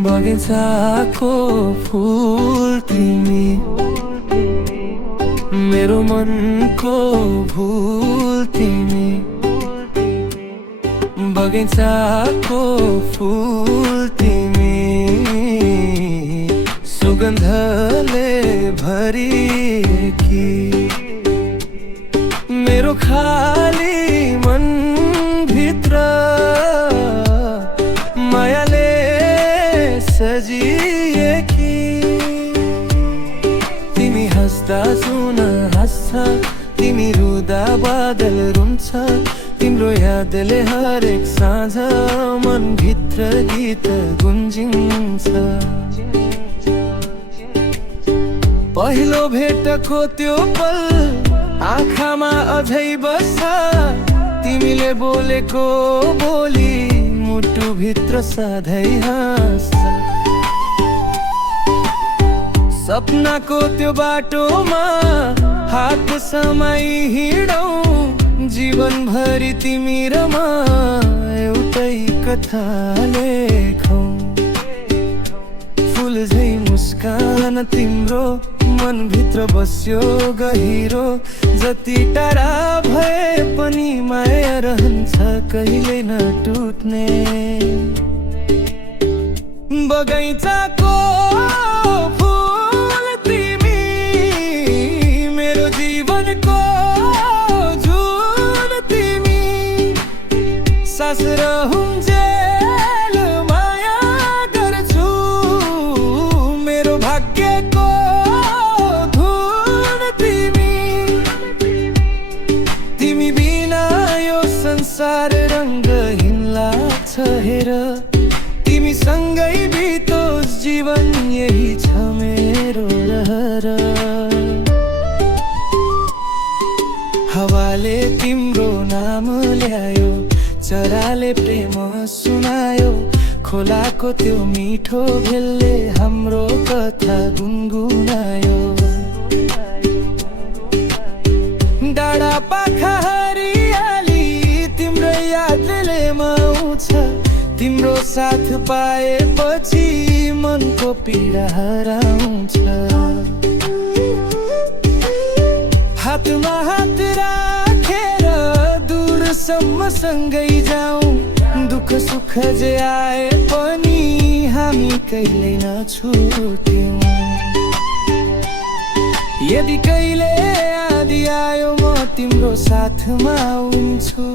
बगैँचाको फुल तिमी, मेरो मनको भुल तिमी। बगैँचाको फुल तिमी, सुगन्धले भरिएकी, मेरो खाली मन भित्र मायाले सजिएकी। तिमी हस्दा सुन हाँस्छ, तिमी रुदा बादल रुन्छ, तिम्रो यादले हरेक साँझ मन भित्र गीत गुन्जिन्छ। पहिलो भेटको त्यो पल आँखामा अझै बस्छ, तिमीले बोलेको बोली मुटु भित्र सधैँ हाँस्छ। सपनाको त्यो बाटोमा हात समाई हिँडौँ, जीवनभरि तिमी र म एउटै कथा लेखौँ। फुल झै मुस्कान तिम्रो मनभित्र बस्यो गहिरो, जति टाढा भए पनि माया रहन्छ कहिले नटुट्ने। बगैँचाको फुल तिमी, मेरो जीवनको जुन तिमी, सास रहून्जेल माया गर्छु, मेरो भाग्यको संसार रङ्गहीन लाग्छ हेर। तिमी सँगै बितोस् जीवन, यही छ मेरो रहर। हावाले तिम्रो नाम ल्यायो, चराले प्रेम सुनायो, खोलाको त्यो मिठो भेलले हाम्रो कथा गुनगुनायो। डाँडा पाखा यादले आउँछ, तिम्रो साथ पाएपछि मनको पीडा हराउँछ। हातमा हात राखेर दूरसम्म सँगै जाउँ, दुःख सुख जे आए पनि हामी कहिल्यै नछुट्यौँ। यदि कहिले आदि आयो म तिम्रो साथमा हुन्छु,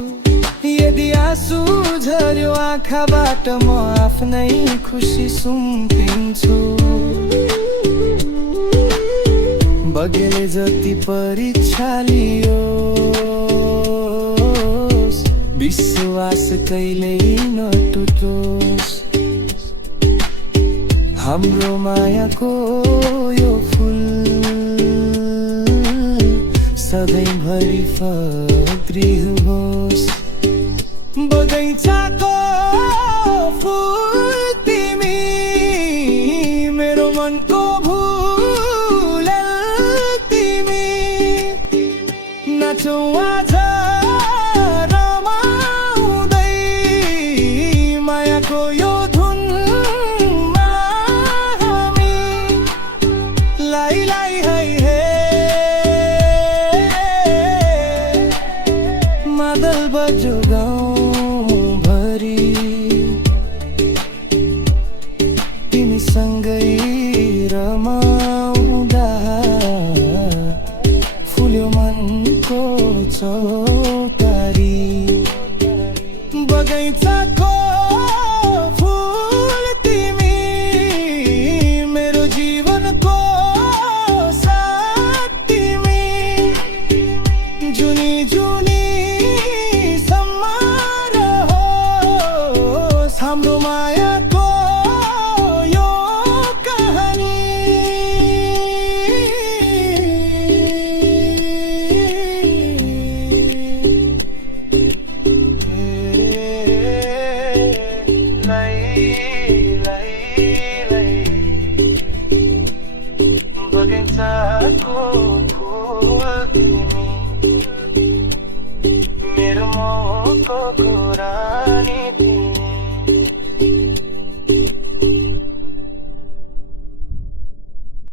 यदि आँसु झर्यो आँखाबाट म आफ्नै खुसी सुम्पिन्छु। बगेले जति परीक्षा लियो, विश्वास कहिल्यै नटुटोस्। हाम्रो मायाको यो फुल सधैँभरि फक्रिहोस्। बगैँचाको फुल तिमी, मेरो मनको भुल तिमी, नाचौँ आज रमाउँदै मायाको यो धुनमा हामी। लाई लाई है मादल बज्यो गाउँ सँगै रमाउँदा, फुल्यो मनको चौतारी। बगैँचाको फुल तिमी, मेरो जीवनको साथ तिमी, जुनी जुनी सम्म रहोस् हाम्रो मायाको बगैँचाको फुल तिमी मेरो मोहको रानी तिमी